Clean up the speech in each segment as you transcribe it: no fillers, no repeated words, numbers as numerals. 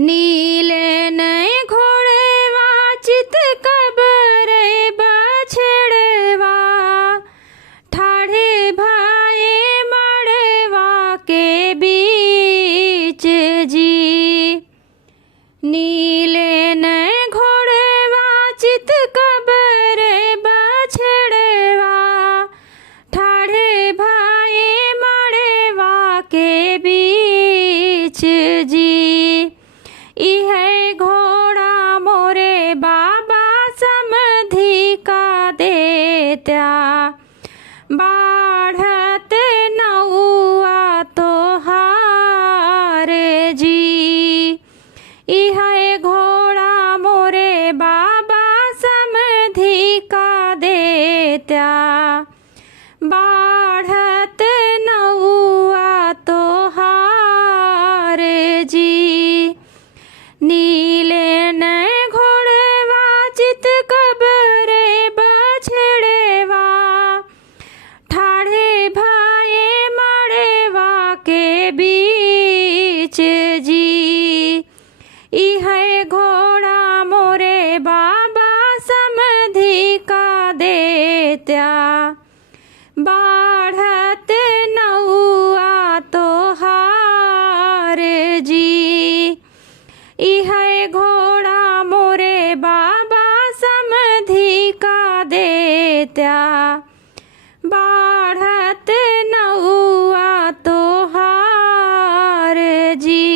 नीले नए घोड़ेवा चित कबरे बछड़वा ठाढ़े भाए मड़वा के बीच जी। नीले नए घोड़ेवा चित कबरे बछड़वा ठाढ़े भाए मड़वा के बीच जी। इह घोड़ा मोरे बाबा समधि का देत्या बाढ़त नौआ तोहार जी। इह घोड़ा मोरे बाबा समधि का देत्या बाढ़त नौआ तोहार जी। नीले नए घोड़वा चित कबरे बछड़वा ठाढ़े भाए मड़वा के बीच जी। इह घोड़ा मोरे बाबा समधि का देत्या बाढ़त नौआ तोहार जी। इह घोड़ा मोरे बाबा समधि का देत्या बाढ़त नौआ तोहार जी।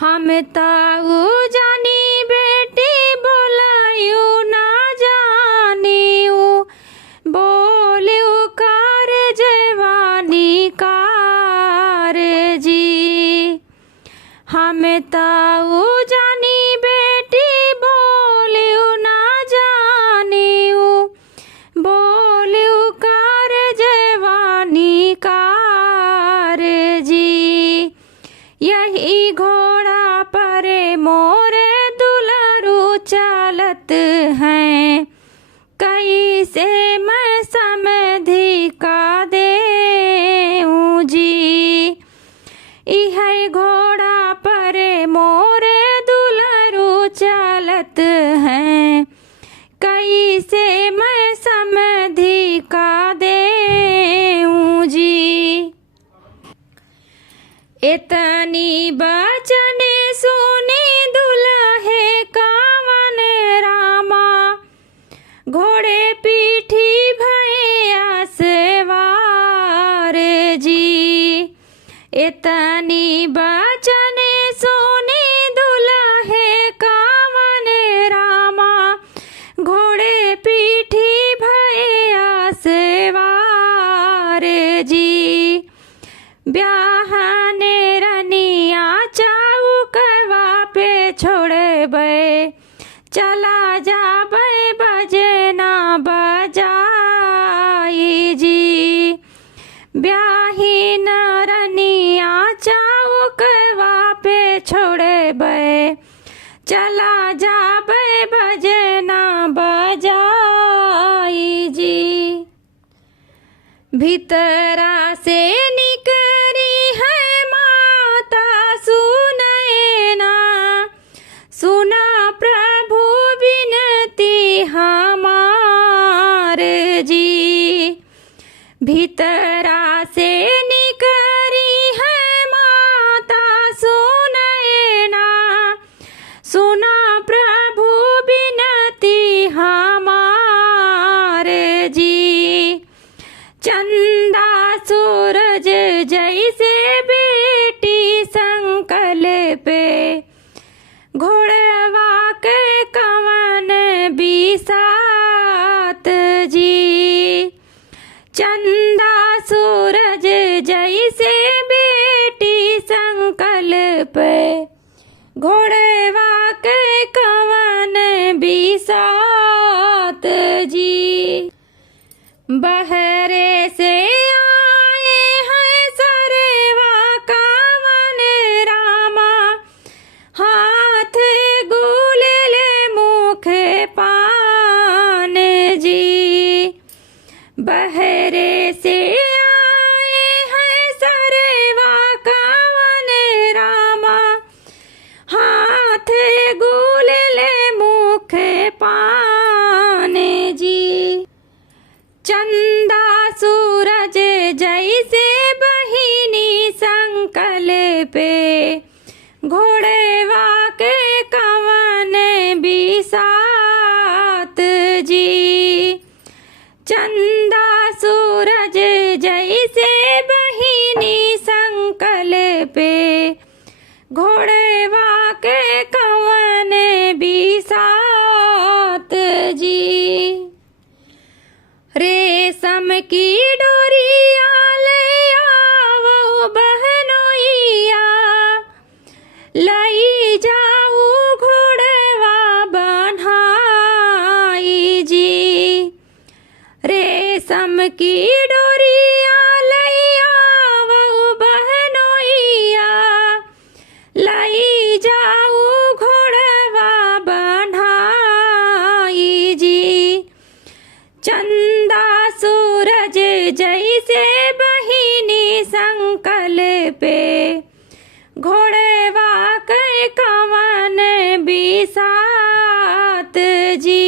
हम ताऊ जानी बेटी बोलायू ना जानियू बोलियू कार जवानी कार जी। हम ताऊ जानी बेटी बोलियू ना जानियू बोलियू कार जवानी कार जी। यही घोड़ा पर मोरे दुलारू चालत हैं कैसे मैं समधि का देऊं जी। इह घोड़ा पर मोरे दुलारू चालत हैं कैसे मैं समधि का देऊं जी। इतनी बचन सुनी दुल्हे कावन रामा घोड़े पीठी भैया सवार जी। इतनी बचन सुनी दुल्हे कावन रामा घोड़े पीठी भैया सवार जी। ब्याहने रनिया चौकवा पे छोड़बे चला जाबे बजना बजाई जी। ब्याहीन रनिया चौकवा पे छोड़बे चला जाबे बजना बजाई जी। भीतरा से निकरी है माता सुनैना सुना प्रभु विनती हमार जी। भीतरा से निकरी है माता सुनैना सुना प्रभु विनती हमार जी। चंदा सूरज जैसे बेटी संकल्पे घोड़वा के कवन बिसात जी। चंदा सूरज जैसे बेटी संकल्पे घोड़वा के कवन बिसात जी। बहरे से आए हैं सरवा कावन रामा हाथ गुलेले मुख पान जी। बहरे से आए हैं सरवा कावन रामा पे घोड़ेवा के कवन बिसात जी। चंदा सूरज जैसे बहिनी संकल पे घोड़ेवा के कवन बिसात जी। रेशम की डोरिया ले आवो बहनोइया लई जाऊ घोड़वा बन्हाई जी। रेशम की डोरिया लई आवो बहनोइया लई जाऊ घोड़वा बन्हाई जी। चंदा सूरज जैसे बहिनी संकल पे घोड़ेवा के कवन बिसात जी।